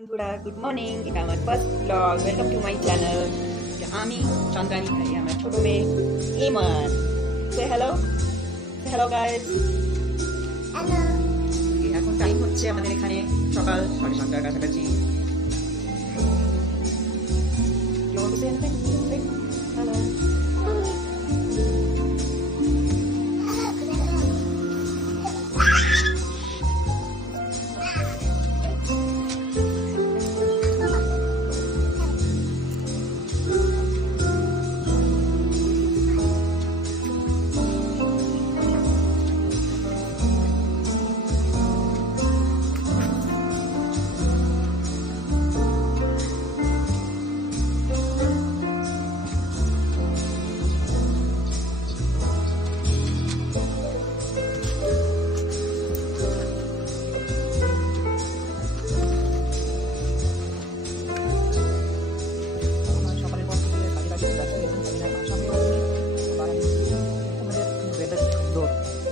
বন্ধুরা good morning, এটা আমার first blog. Welcome to my channel. আমি চন্দ্রানী, ভাই আমার ছোট মেয়ে ইমান। সে হ্যালো, হ্যালো গাইস। হ্যালো। এখন টাইম হচ্ছে আমাদের এখানে সকাল 7:30টার কাছাকাছি। হ্যালো।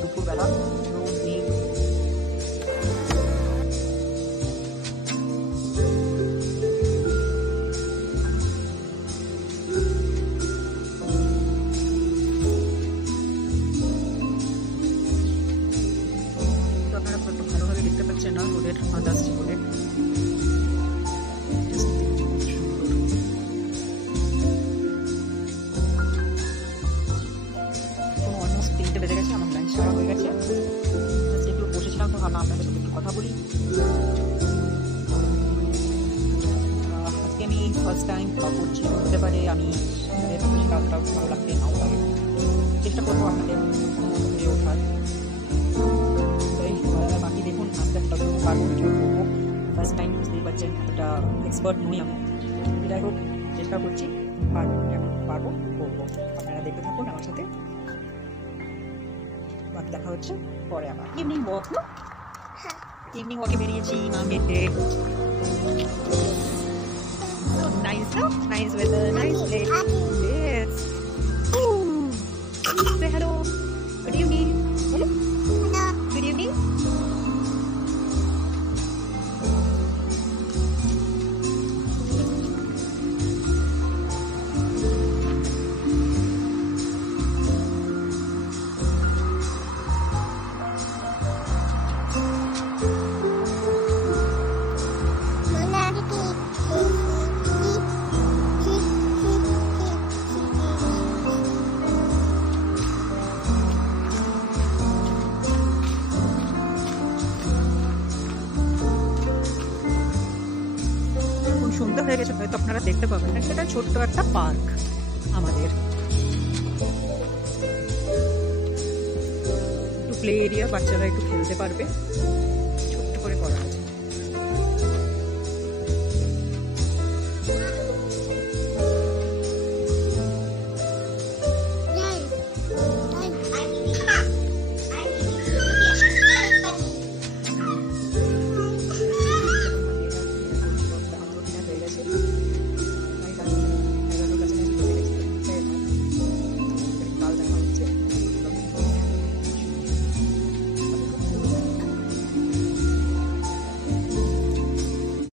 দুপুরবেলা রোদ মেঘ, আপনারা কত ভালোভাবে দেখতে পাচ্ছেন না রোদের আন্দাজ বলে। অলমোস্ট 3টে বেজে গেছে, আমার লাঞ্চ সারা হয়ে গেছে। একটু বসেছিলাম, তো ভাবলাম আপনাদের সাথে একটু কথা বলি। আজকে আমি ফার্স্ট টাইম ব্লগ করছি, হতে পারে আমি কাজটা ভালো লাগবে নাও লাগে, চেষ্টা করবো আপনাদের হয়ে ওঠার। বাকি দেখুন আজকে একটা করবো ফার্স্ট টাইম, বুঝতেই পারছেন এতটা এক্সপার্ট নই আমি। যাই হোক চেষ্টা করছি, পারবো কেমন পারবো করবো। আপনারা দেখতে থাকুন আমার সাথে। বাকি দেখা হচ্ছে পরে। আবার ইভিনিং ওয়াক, ইভিনিং ওয়াকে বেরিয়েছি মার্কেটে। Nice, nice weather, nice day. Yes. Say hello. Good evening. Hello. Good evening. সুন্দর হয়ে গেছে, হয়তো আপনারা দেখতে পাবেন। এটা ছোট্ট একটা পার্ক আমাদের, একটু প্লে এরিয়া, বাচ্চারা একটু খেলতে পারবে, ছোট্ট করে করা আছে।